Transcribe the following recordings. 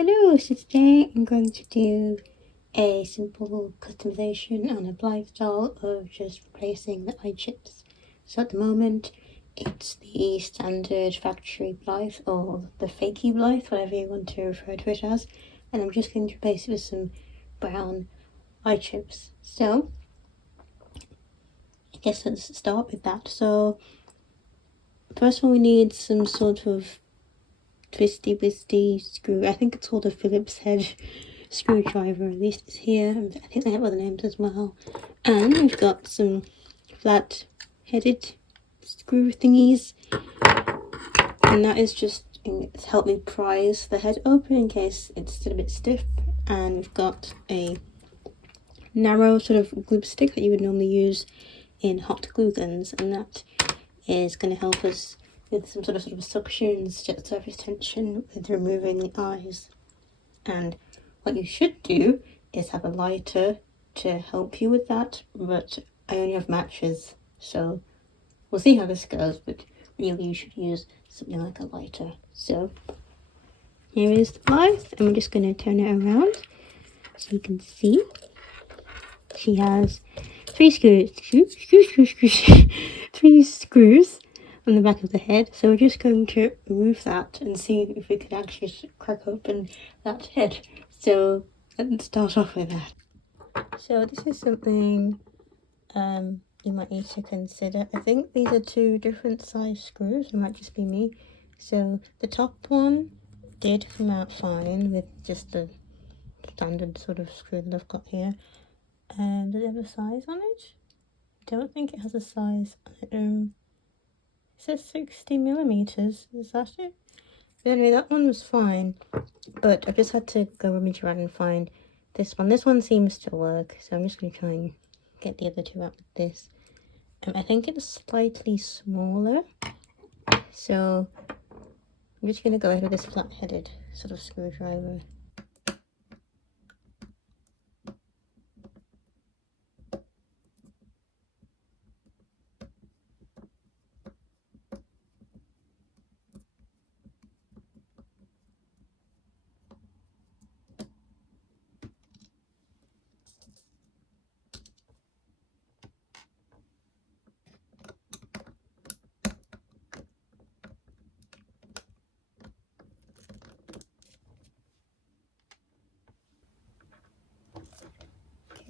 Hello, so today I'm going to do a simple customization on a Blythe doll of just replacing the eye chips. So at the moment it's the standard factory Blythe, or the fakie Blythe, whatever you want to refer to it as, and I'm just going to replace it with some brown eye chips. So I guess let's start with that. So first one, we need some sort of twisty screw. I think it's called a Phillips head screwdriver, at least it's here. I think they have other names as well. And we've got some flat headed screw thingies, and that is just to help me prise the head open in case it's still a bit stiff. And we've got a narrow sort of glue stick that you would normally use in hot glue guns, and that is going to help us with some sort of suctions, jet surface tension with removing the eyes. And what you should do is have a lighter to help you with that, but I only have matches, so we'll see how this goes, but really you should use something like a lighter. So here is the Blythe, and we're just going to turn it around so you can see. She has three screws on the back of the head, so we're just going to remove that and see if we can actually crack open that head. So let's start off with that. So this is something you might need to consider. I think these are two different size screws, it might just be me. So the top one did come out fine with just the standard sort of screw that I've got here. And does it have a size on it? I don't think it has a size on it. It says 60 millimeters. Is that it? But anyway, that one was fine, but I've just had to go rummage around and find this one. This one seems to work, so I'm just going to try and get the other two out with this. I think it's slightly smaller, so I'm just going to go ahead with this flat-headed sort of screwdriver.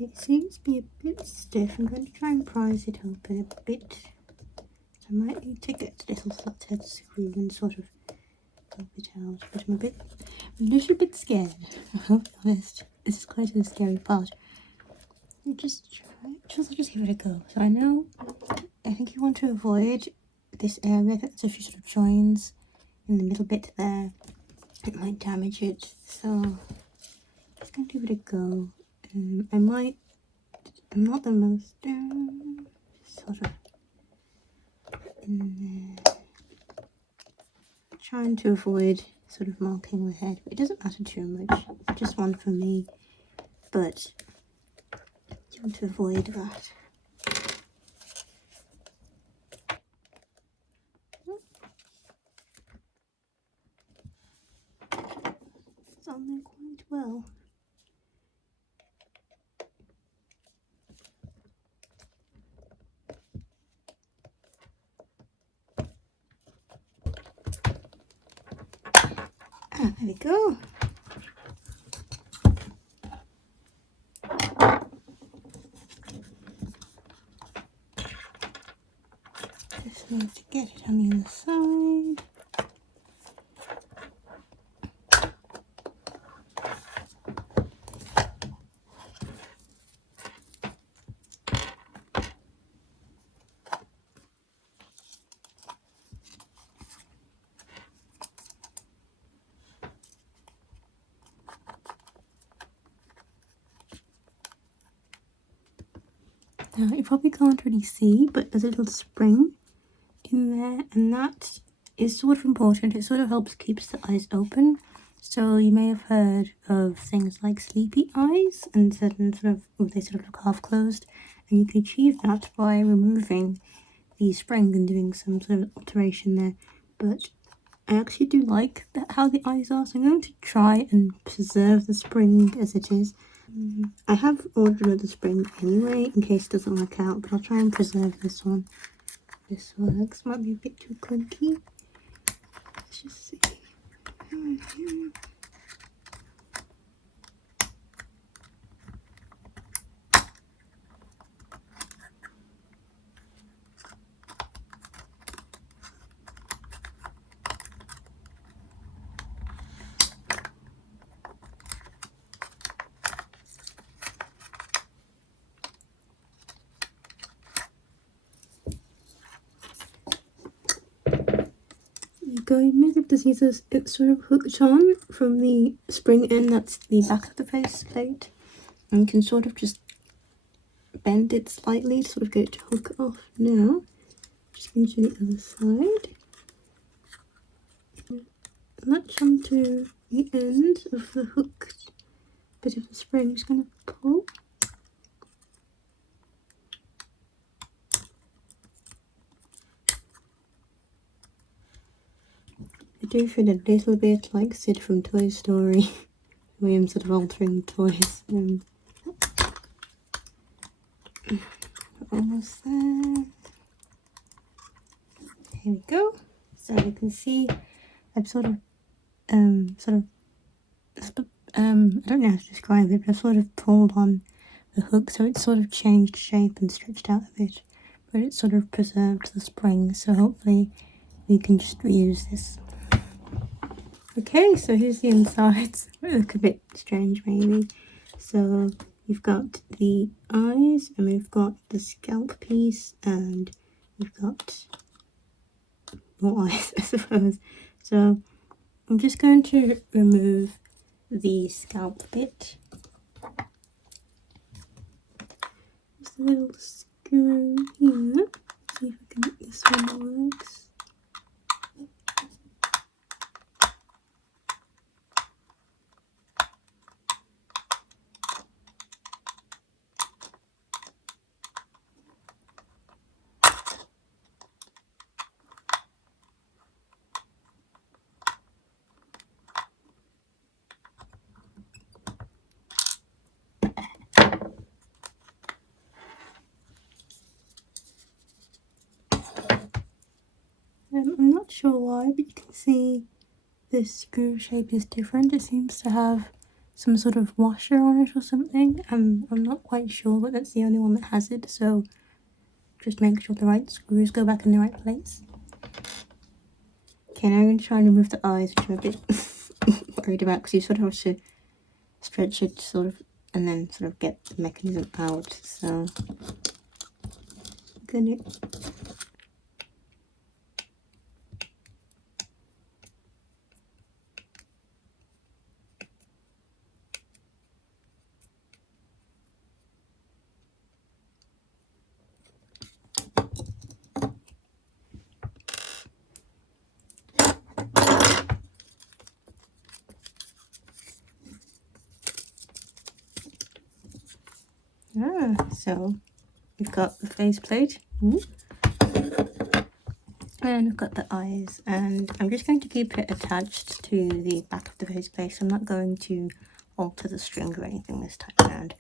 It seems to be a bit stiff. I'm going to try and prise it open a bit. I might need to get a little flathead screw and sort of help it out, but I'm a little bit scared. I'll be honest. This is quite a scary part. Just give it a go. So I think you want to avoid this area. There's a few sort of joins in the middle bit there. It might damage it. So just going to give it a go. I'm not the most sort of in there, trying to avoid sort of marking the head, but it doesn't matter too much. It's just one for me, but you want to avoid that. It's on there quite well. There we go. Just need to get it on the other side. Now you probably can't really see, but there's a little spring in there, and that is sort of important. It sort of helps keep the eyes open. So you may have heard of things like sleepy eyes, and certain they sort of look half closed, and you can achieve that by removing the spring and doing some sort of alteration there. But I actually do like how the eyes are, so I'm going to try and preserve the spring as it is. I have ordered another spring anyway, in case it doesn't work out, but I'll try and preserve this one. This works. Might be a bit too clunky. Let's just see. You go in with the scissors, it's sort of hooked on from the spring end, that's the back of the faceplate, and you can sort of just bend it slightly to sort of get it to hook off. Now, just going to do the other side. Latch onto the end of the hooked bit of the spring, just going to pull. I do feel a little bit like Sid from Toy Story, where I'm sort of altering the toys. Almost there. Here we go. So you can see I've sort of, I don't know how to describe it, but I've sort of pulled on the hook, so it's sort of changed shape and stretched out a bit, but it sort of preserved the spring, so hopefully we can just reuse this. Okay, so here's the insides. They look a bit strange maybe. So you've got the eyes, and we've got the scalp piece, and we've got more eyes, I suppose. So I'm just going to remove the scalp bit. Just a little screw here. See if I can make this one works. I'm not sure why, but you can see this screw shape is different. It seems to have some sort of washer on it or something. I'm not quite sure, but that's the only one that has it, so just make sure the right screws go back in the right place. Okay, now I'm going to try and remove the eyes, which I'm a bit worried about, because you sort of have to stretch it sort of, and then sort of get the mechanism out. So I'm gonna so we've got the faceplate, and we've got the eyes, and I'm just going to keep it attached to the back of the faceplate. So I'm not going to alter the string or anything this time around.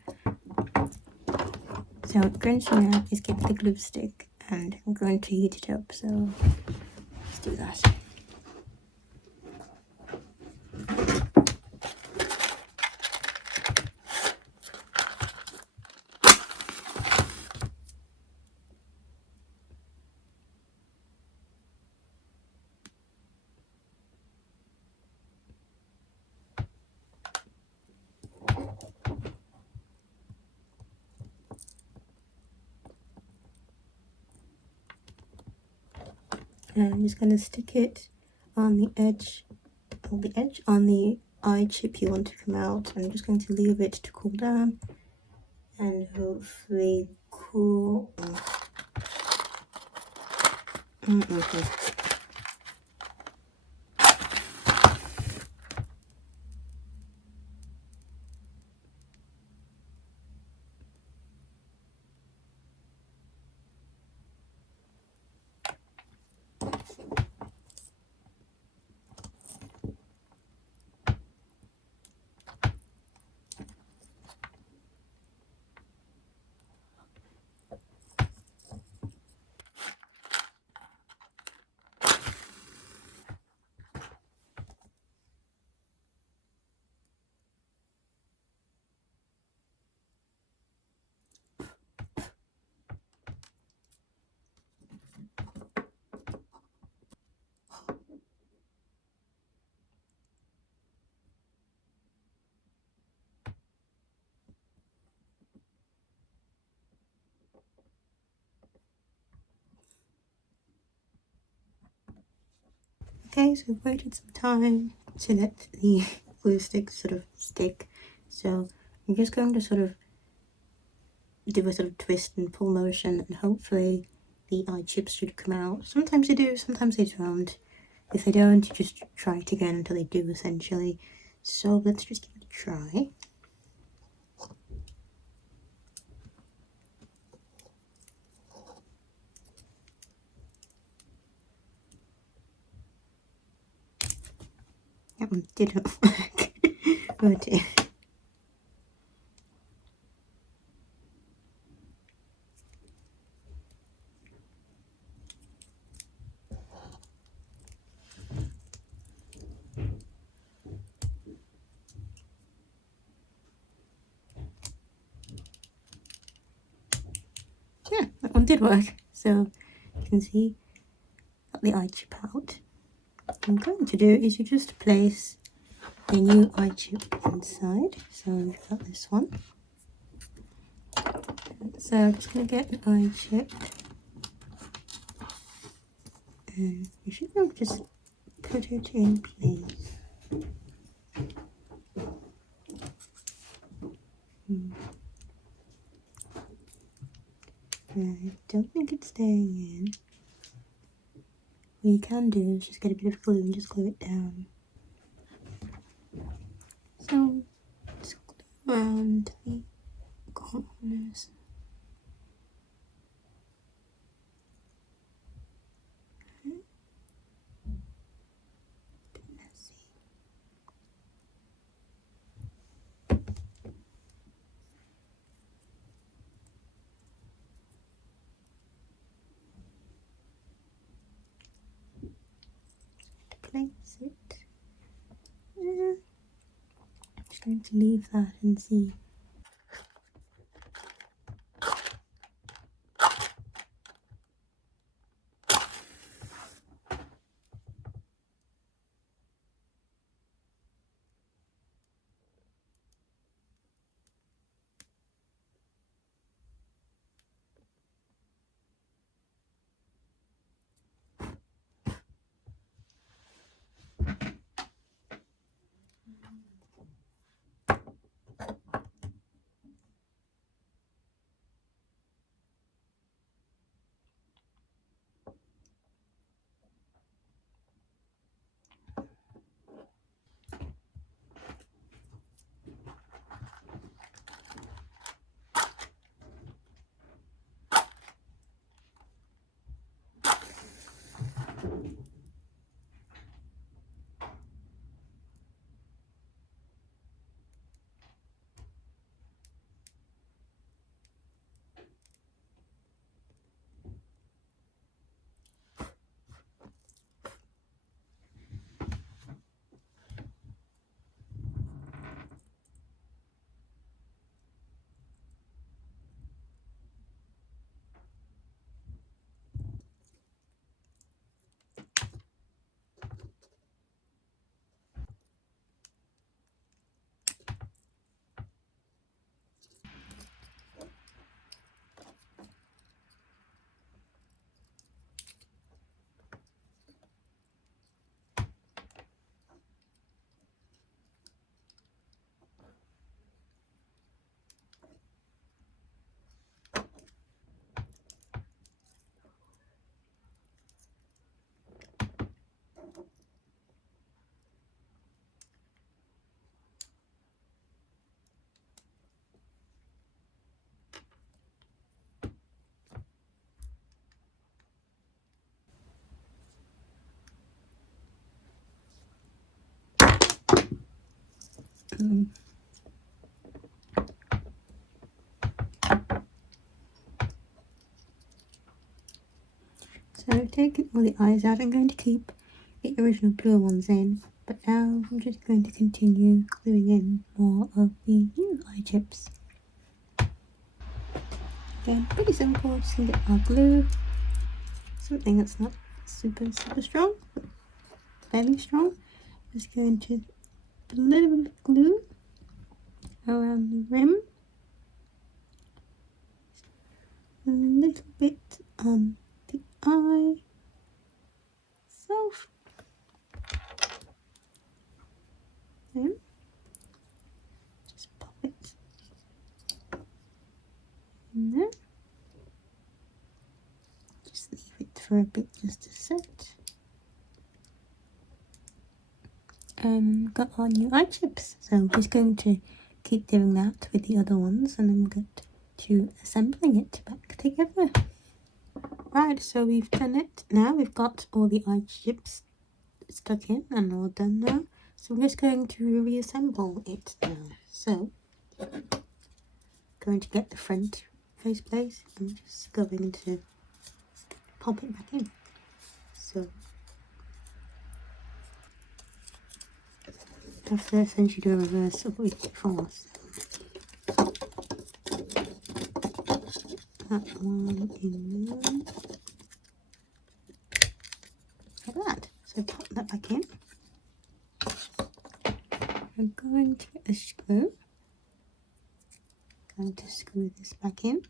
So what I'm going to do now is get the glue stick, and I'm going to heat it up. So let's do that. And I'm just going to stick it on the edge, on the eye chip you want to come out. And I'm just going to leave it to cool down and hopefully cool off. Okay, so I've waited some time to let the glue stick sort of stick. So I'm just going to sort of do a sort of twist and pull motion, and hopefully the eye chips should come out. Sometimes they do, sometimes they don't. If they don't, you just try it again until they do, essentially. So let's just give it a try. That one didn't work. Oh dear. Yeah, that one did work. So you can see, got the eye chip out. What I'm going to do is you just place a new eye chip inside. So we've got this one. So I'm just going to get an eye chip. And you should be able to just put it in place. I don't think it's staying in. What you can do is just get a bit of glue and just glue it down. So just glue around the corners. Bit messy. Place it. I'm just going to leave that and see. So I've taken all the eyes out. I'm going to keep the original blue ones in, but now I'm just going to continue gluing in more of the new eye chips. Again, pretty simple, just gonna get our glue, something that's not super strong, but fairly strong. Just going to put a little bit of glue around the rim, a little bit on the eye itself, in. Just pop it in there. Just leave it for a bit just to set. Got our new eye chips, so we're just going to keep doing that with the other ones, and then we'll get to assembling it back together. Right, so we've done it now. We've got all the eye chips stuck in and all done now. So we're just going to reassemble it now. So, going to get the front faceplate and just going to pop it back in. So, have to essentially do a reverse of what we did before. That one in there. Like that. So pop that back in. I'm going to get a screw. Going to screw this back in.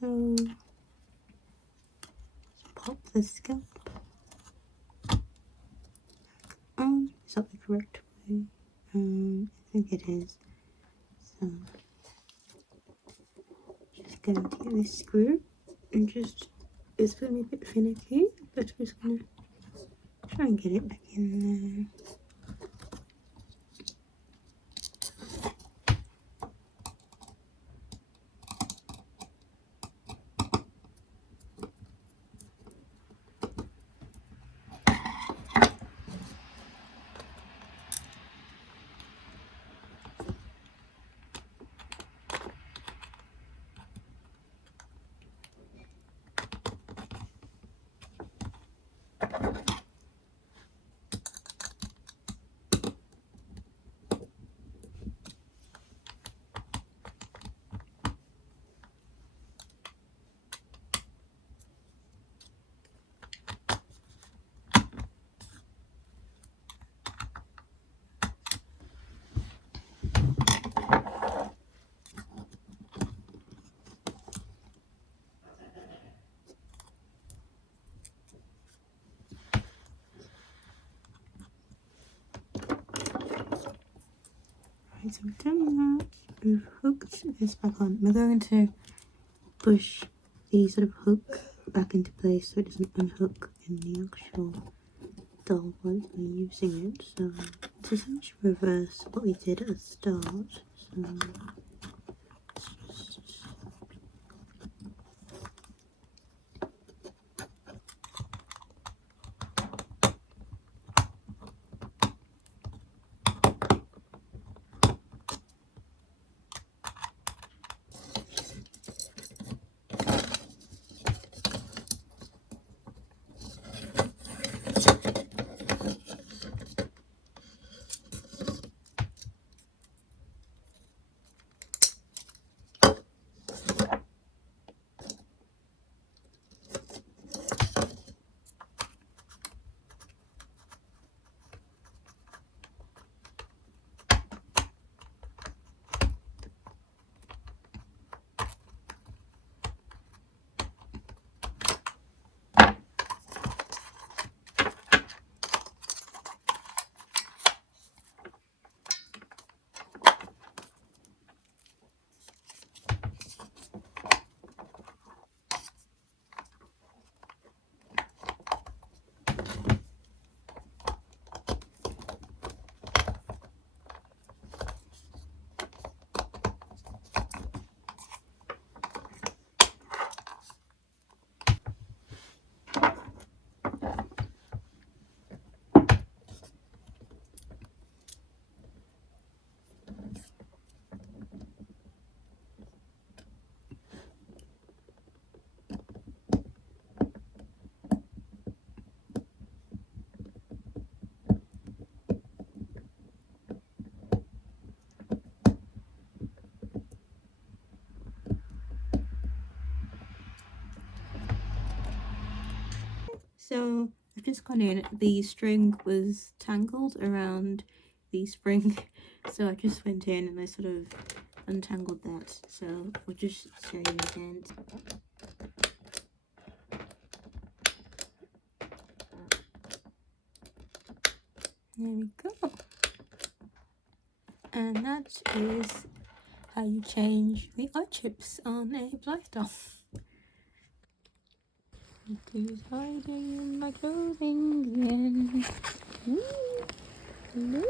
So just pop the scalp on. Is that the correct way? I think it is. So just going to get this screw and just, it's going to be a bit finicky, but we're just going to try and get it back in there. Right, so we've done that. We've hooked this back on. We're going to push the sort of hook back into place so it doesn't unhook in the actual doll while we're using it. So it's essentially reverse what we did at the start. So So I've just gone in, the string was tangled around the spring, so I just went in and I sort of untangled that. So we'll just show you again. There we go. And that is how you change the eye chips on a Blythe doll. Who's hiding in my clothing again? Hello?